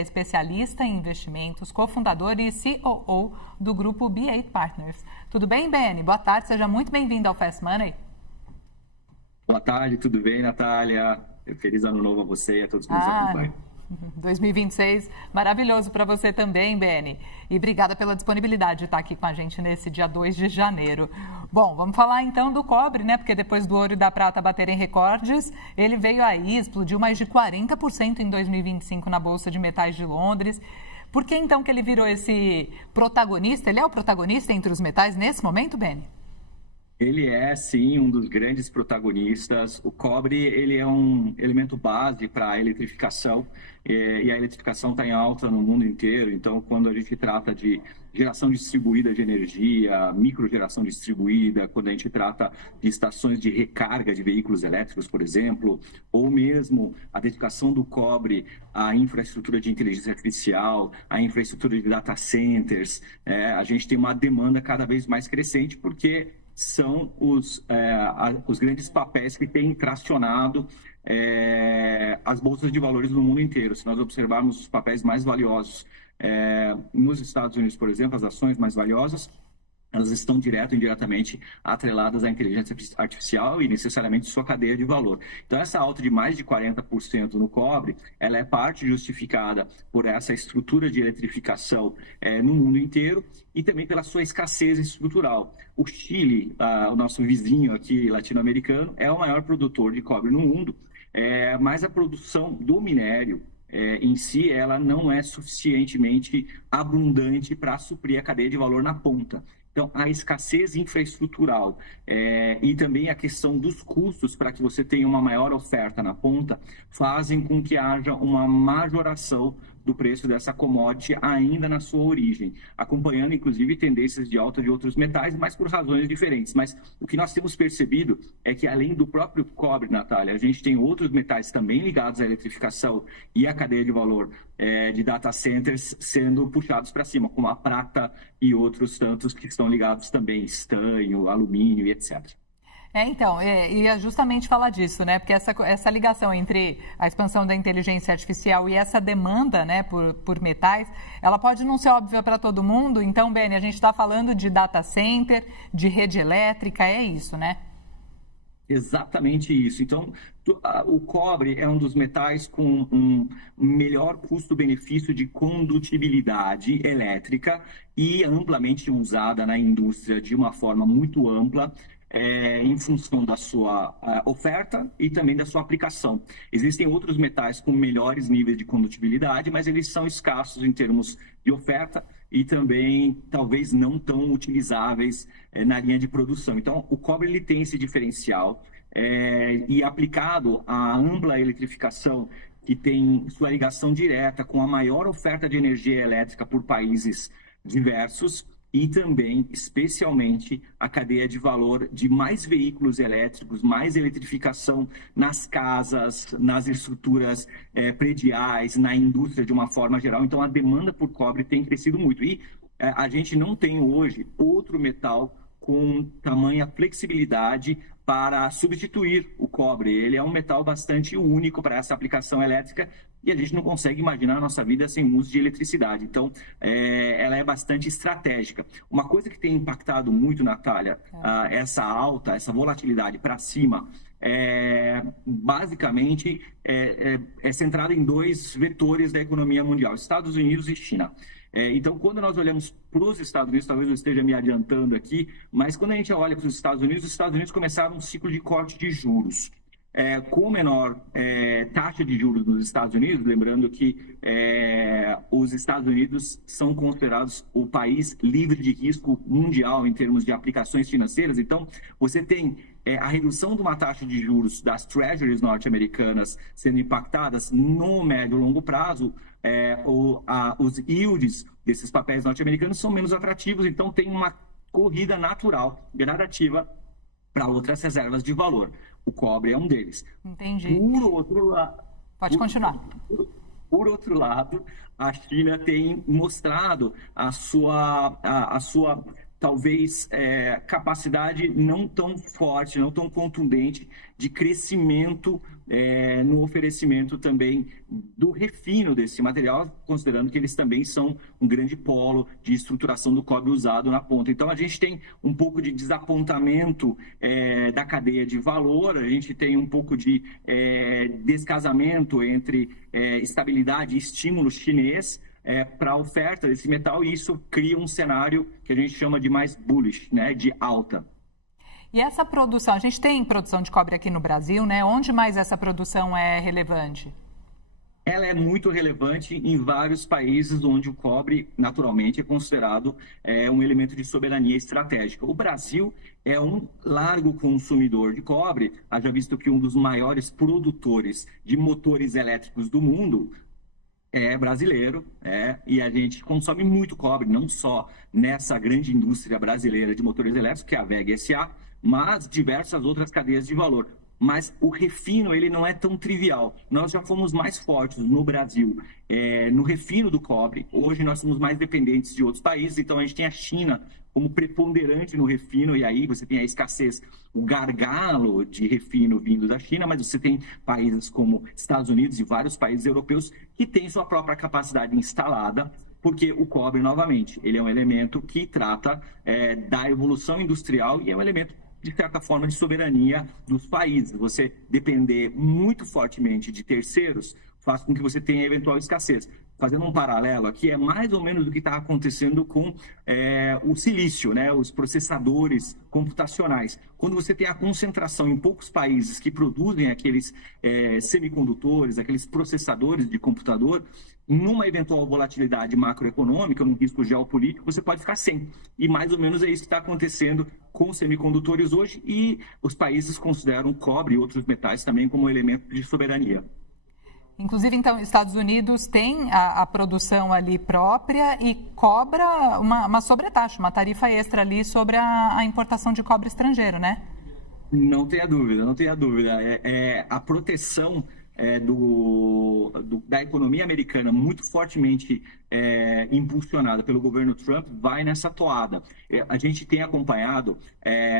especialista em investimentos, cofundador e COO do grupo B8 Partners. Tudo bem, Beni? Boa tarde, seja muito bem-vindo ao Fast Money. Boa tarde, tudo bem, Natália? Feliz ano novo a você e a todos que nos acompanham. 2026, maravilhoso para você também, Beni. E obrigada pela disponibilidade de estar aqui com a gente nesse dia 2 de janeiro. Bom, vamos falar então do cobre, né? Porque depois do ouro e da prata baterem recordes, ele veio aí, explodiu mais de 40% em 2025 na Bolsa de Metais de Londres. Por que então que ele virou esse protagonista? Ele é o protagonista entre os metais nesse momento, Beni? Ele é, sim, um dos grandes protagonistas. O cobre, ele é um elemento base para a eletrificação e a eletrificação está em alta no mundo inteiro. Então, quando a gente trata de geração distribuída de energia, microgeração distribuída, quando a gente trata de estações de recarga de veículos elétricos, por exemplo, ou mesmo a dedicação do cobre à infraestrutura de inteligência artificial, à infraestrutura de data centers, a gente tem uma demanda cada vez mais crescente, porque são os grandes papéis que têm tracionado as bolsas de valores no mundo inteiro. Se nós observarmos os papéis mais valiosos nos Estados Unidos, por exemplo, as ações mais valiosas, elas estão direto ou indiretamente atreladas à inteligência artificial e necessariamente sua cadeia de valor. Então, essa alta de mais de 40% no cobre, ela é parte justificada por essa estrutura de eletrificação no mundo inteiro e também pela sua escassez estrutural. O Chile, o nosso vizinho aqui latino-americano, é o maior produtor de cobre no mundo, mas a produção do minério em si, ela não é suficientemente abundante para suprir a cadeia de valor na ponta. Então, a escassez infraestrutural e também a questão dos custos para que você tenha uma maior oferta na ponta fazem com que haja uma majoração do preço dessa commodity ainda na sua origem, acompanhando inclusive tendências de alta de outros metais, mas por razões diferentes. Mas o que nós temos percebido é que além do próprio cobre, Natália, a gente tem outros metais também ligados à eletrificação e à cadeia de valor de data centers sendo puxados para cima, como a prata e outros tantos que estão ligados também, estanho, alumínio e etc. Então, ia justamente falar disso, né? Porque essa ligação entre a expansão da inteligência artificial e essa demanda, né, por metais, ela pode não ser óbvia para todo mundo. Então, Beni, a gente está falando de data center, de rede elétrica, é isso, né? Exatamente isso. Então, o cobre é um dos metais com um melhor custo-benefício de condutibilidade elétrica e amplamente usada na indústria de uma forma muito ampla, em função da sua oferta e também da sua aplicação. Existem outros metais com melhores níveis de condutibilidade, mas eles são escassos em termos de oferta e também talvez não tão utilizáveis na linha de produção. Então, o cobre ele tem esse diferencial e aplicado à ampla eletrificação, que tem sua ligação direta com a maior oferta de energia elétrica por países diversos, e também, especialmente, a cadeia de valor de mais veículos elétricos, mais eletrificação nas casas, nas estruturas prediais, na indústria de uma forma geral. Então, a demanda por cobre tem crescido muito. E a gente não tem hoje outro metal com tamanha flexibilidade para substituir o cobre. Ele é um metal bastante único para essa aplicação elétrica e a gente não consegue imaginar a nossa vida sem uso de eletricidade. Então, ela é bastante estratégica. Uma coisa que tem impactado muito, Natália, essa volatilidade para cima, basicamente é centrada em dois vetores da economia mundial, Estados Unidos e China. Então, quando nós olhamos para os Estados Unidos, talvez eu esteja me adiantando aqui, mas quando a gente olha para os Estados Unidos começaram um ciclo de corte de juros. Com menor taxa de juros nos Estados Unidos, lembrando que os Estados Unidos são considerados o país livre de risco mundial em termos de aplicações financeiras. Então, você tem a redução de uma taxa de juros das treasuries norte-americanas sendo impactadas no médio e longo prazo, os yields desses papéis norte-americanos são menos atrativos, então tem uma corrida natural, gradativa, para outras reservas de valor. O cobre é um deles. Entendi. Por outro lado... Pode continuar. Por outro lado, a China tem mostrado a sua talvez capacidade não tão forte, não tão contundente de crescimento no oferecimento também do refino desse material, considerando que eles também são um grande polo de estruturação do cobre usado na ponta. Então, a gente tem um pouco de desapontamento da cadeia de valor, a gente tem um pouco de descasamento entre estabilidade e estímulo chinês, para a oferta desse metal, e isso cria um cenário que a gente chama de mais bullish, né, de alta. E essa produção, a gente tem produção de cobre aqui no Brasil, né? Onde mais essa produção é relevante? Ela é muito relevante em vários países onde o cobre, naturalmente, é considerado um elemento de soberania estratégica. O Brasil é um largo consumidor de cobre, haja visto que um dos maiores produtores de motores elétricos do mundo é brasileiro, e a gente consome muito cobre, não só nessa grande indústria brasileira de motores elétricos, que é a WEG SA, mas diversas outras cadeias de valor. Mas o refino, ele não é tão trivial. Nós já fomos mais fortes no Brasil no refino do cobre. Hoje nós somos mais dependentes de outros países, então a gente tem a China como preponderante no refino, e aí você tem a escassez, o gargalo de refino vindo da China, mas você tem países como Estados Unidos e vários países europeus que têm sua própria capacidade instalada, porque o cobre, novamente, ele é um elemento que trata da evolução industrial e é um elemento, de certa forma, de soberania dos países. Você depender muito fortemente de terceiros faz com que você tenha eventual escassez. Fazendo um paralelo aqui, é mais ou menos o que está acontecendo com o silício, né? Os processadores computacionais. Quando você tem a concentração em poucos países que produzem aqueles semicondutores, aqueles processadores de computador, numa eventual volatilidade macroeconômica, num risco geopolítico, você pode ficar sem. E mais ou menos é isso que está acontecendo com os semicondutores hoje, e os países consideram o cobre e outros metais também como elemento de soberania. Inclusive, então, Estados Unidos tem a produção ali própria e cobra uma sobretaxa, uma tarifa extra ali sobre a importação de cobre estrangeiro, né? Não tenha dúvida, não tenha dúvida. A proteção da economia americana, muito fortemente impulsionada pelo governo Trump, vai nessa toada. A gente tem acompanhado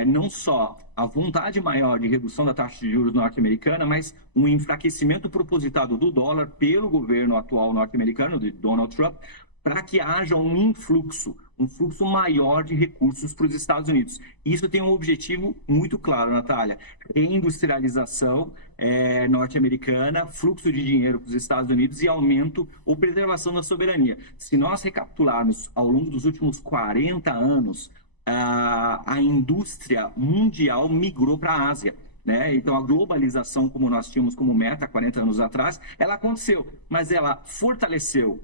não só a vontade maior de redução da taxa de juros norte-americana, mas um enfraquecimento propositado do dólar pelo governo atual norte-americano, de Donald Trump, para que haja um fluxo maior de recursos para os Estados Unidos. Isso tem um objetivo muito claro, Natália: reindustrialização norte-americana, fluxo de dinheiro para os Estados Unidos e aumento ou preservação da soberania. Se nós recapitularmos ao longo dos últimos 40 anos, a indústria mundial migrou para a Ásia. Então, a globalização, como nós tínhamos como meta 40 anos atrás, ela aconteceu, mas ela fortaleceu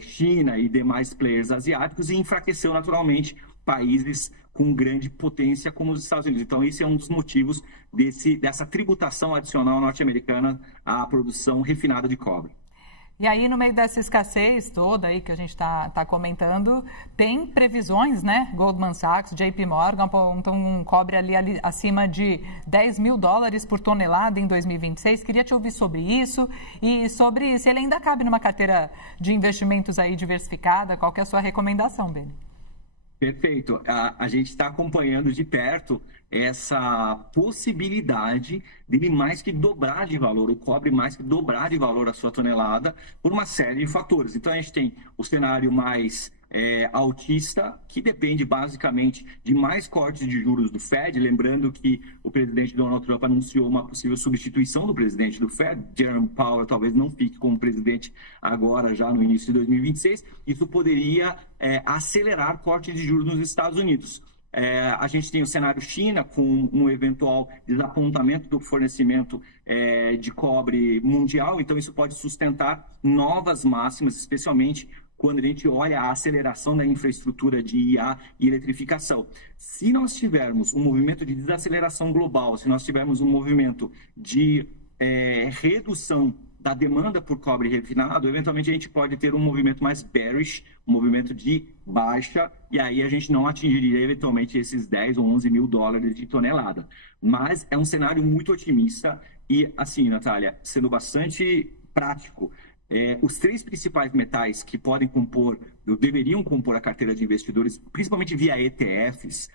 China e demais players asiáticos e enfraqueceu naturalmente países com grande potência como os Estados Unidos. Então, esse é um dos motivos dessa tributação adicional norte-americana à produção refinada de cobre. E aí, no meio dessa escassez toda aí que a gente está comentando, tem previsões, né? Goldman Sachs, JP Morgan apontam um cobre ali acima de $10.000 por tonelada em 2026. Queria te ouvir sobre isso e sobre se ele ainda cabe numa carteira de investimentos aí diversificada. Qual que é a sua recomendação, Beni? Perfeito. A gente está acompanhando de perto essa possibilidade dele mais que dobrar de valor, o cobre mais que dobrar de valor a sua tonelada, por uma série de fatores. Então, a gente tem o cenário mais altista, que depende basicamente de mais cortes de juros do Fed, lembrando que o presidente Donald Trump anunciou uma possível substituição do presidente do Fed. Jerome Powell talvez não fique como presidente agora, já no início de 2026. Isso poderia acelerar corte de juros nos Estados Unidos. A gente tem o cenário China, com um eventual desapontamento do fornecimento de cobre mundial, então isso pode sustentar novas máximas, especialmente quando a gente olha a aceleração da infraestrutura de IA e eletrificação. Se nós tivermos um movimento de desaceleração global, se nós tivermos um movimento de redução da demanda por cobre refinado, eventualmente a gente pode ter um movimento mais bearish, um movimento de baixa, e aí a gente não atingiria eventualmente esses 10 ou 11 mil dólares de tonelada. Mas é um cenário muito otimista e, assim, Natália, sendo bastante prático, Os três principais metais que podem compor, ou deveriam compor a carteira de investidores, principalmente via ETFs,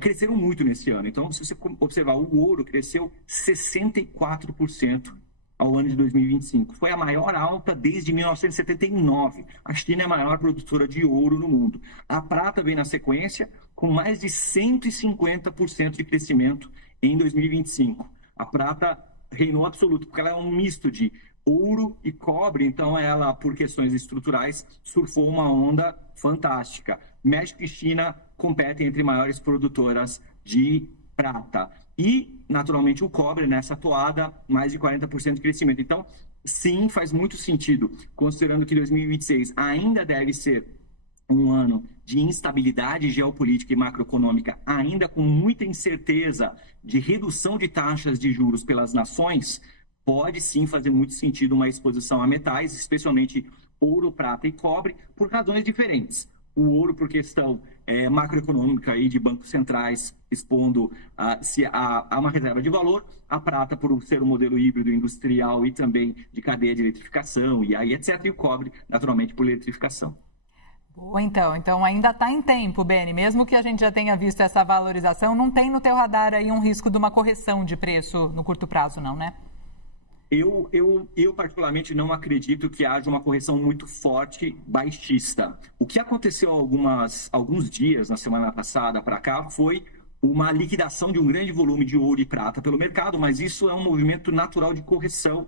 cresceram muito nesse ano. Então, se você observar, o ouro cresceu 64% ao ano de 2025. Foi a maior alta desde 1979. A China é a maior produtora de ouro no mundo. A prata vem na sequência, com mais de 150% de crescimento em 2025. A prata reinou absoluto, porque ela é um misto de ouro e cobre, então ela, por questões estruturais, surfou uma onda fantástica. México e China competem entre maiores produtoras de prata. E, naturalmente, o cobre nessa toada, mais de 40% de crescimento. Então, sim, faz muito sentido, considerando que 2026 ainda deve ser um ano de instabilidade geopolítica e macroeconômica, ainda com muita incerteza de redução de taxas de juros pelas nações, pode sim fazer muito sentido uma exposição a metais, especialmente ouro, prata e cobre, por razões diferentes. O ouro por questão macroeconômica e de bancos centrais, expondo a uma reserva de valor, a prata por ser um modelo híbrido industrial e também de cadeia de eletrificação, e aí etc., e o cobre, naturalmente, por eletrificação. Boa, então ainda está em tempo, Beni, mesmo que a gente já tenha visto essa valorização, não tem no teu radar aí um risco de uma correção de preço no curto prazo, não, né? Eu particularmente não acredito que haja uma correção muito forte baixista. O que aconteceu alguns dias na semana passada para cá foi uma liquidação de um grande volume de ouro e prata pelo mercado, mas isso é um movimento natural de correção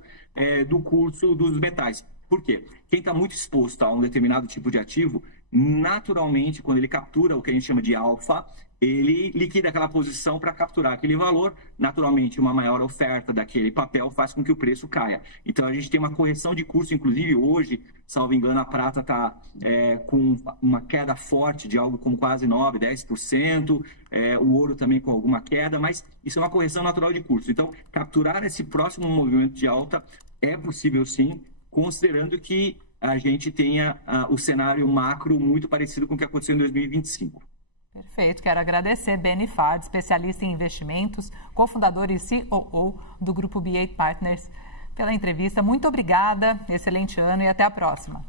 do curso dos metais. Por quê? Quem está muito exposto a um determinado tipo de ativo, naturalmente, quando ele captura o que a gente chama de alfa, ele liquida aquela posição para capturar aquele valor. Naturalmente, uma maior oferta daquele papel faz com que o preço caia. Então, a gente tem uma correção de curso, inclusive hoje, salvo engano, a prata está com uma queda forte de algo como quase 9%, 10%, o ouro também com alguma queda, mas isso é uma correção natural de curso. Então, capturar esse próximo movimento de alta é possível sim, considerando que a gente tenha o cenário macro muito parecido com o que aconteceu em 2025. Perfeito, quero agradecer Beni Fard, especialista em investimentos, cofundador e COO do Grupo B8 Partners, pela entrevista. Muito obrigada, excelente ano e até a próxima.